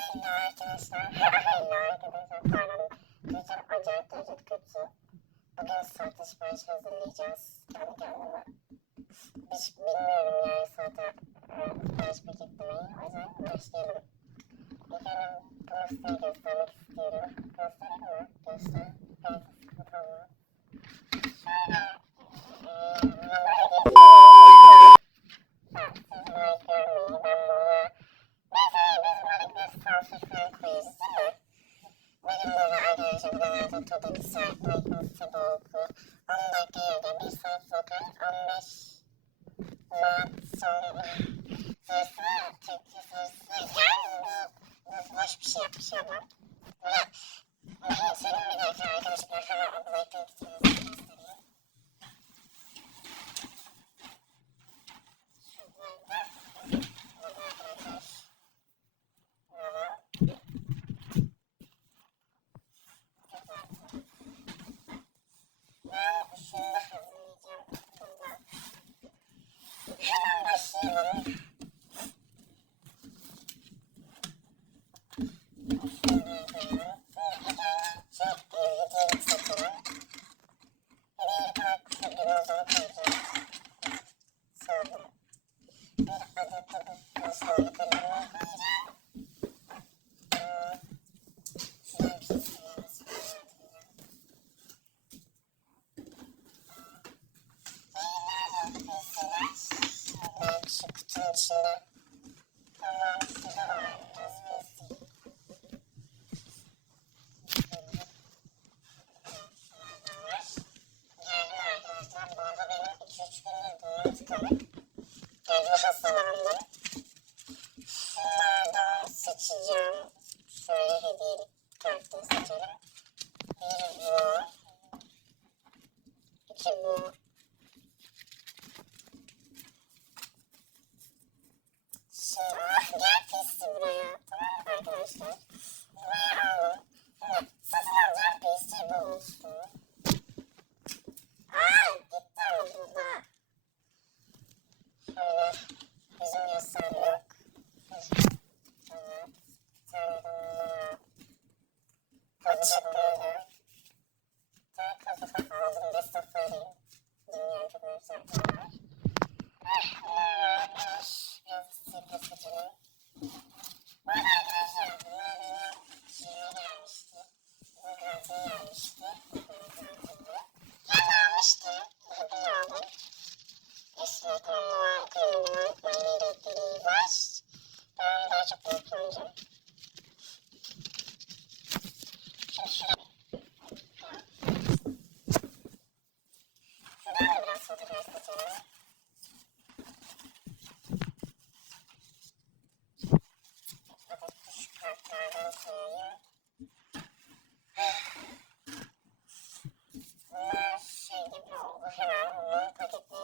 Hello arkadaşlar. Hello arkadaşlar. Pardon. Diyeceğim acayip derecede kötü. Bugün sahte sipariş hazırlayacağız. Kendi kendime. Bilmiyorum yani sahte e, sipariş paketlemeyi. O yüzden başlayalım. Kere bunu size göstermek istiyorum. Göstereyim mi? Göster. Oturda bir saat makinesi soğuklu. 10 dakika yerine 1 saat sokar. 15 saat sonra yapacak. Sonrasını yani bu, bu boş bir şey yapmış ama. Buna bunu senin bir dakika arkadaşlar hemen ablayıp göstereyim. Şuradan burada arkadaşlar. Ben şunu da hazırlayacağım. Buradan. Hemen başlayalım. Şöyle koyalım. Böylece hediyelik satalım. Hediyelik olarak kısa bir olduğunu koyacağım. Sonra bir adet de bu boşluğunu koyacağım. Şuradan bir şey siliyoruz. Ben şu içinde tamam size var. Biraz Geldim arkadaşlar. Bu arada benim 2-3 gündür burnum tıkanık. Yani hastalandım. Şunlardan seçeceğim. Şöyle hediyelik kartını seçelim. Çok bunu kullanacağım.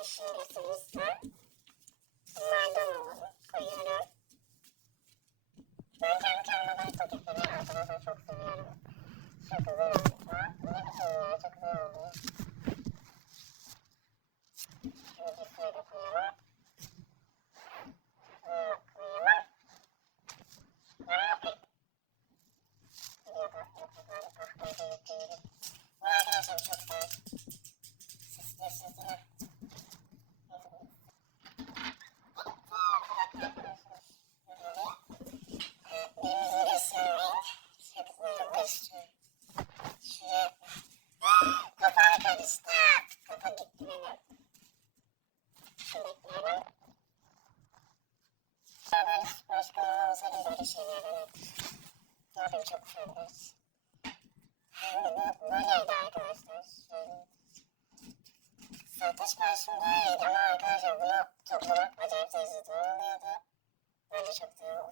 Paketlenişini gösterirse. Bunlardan alalım. Koyuyorum. Ben kendi kendime böyle paketlemeyi arkadaşlar çok seviyorum. Çok güzel oldu. Ne biçim ya çok güzel oldu. Yapayım çok seviyoruz. Bu böyleydi arkadaşlar. Satış başım böyleydi ama arkadaşlar bunu toplamak acayip lezzetli oluyordu. Bence çok güzel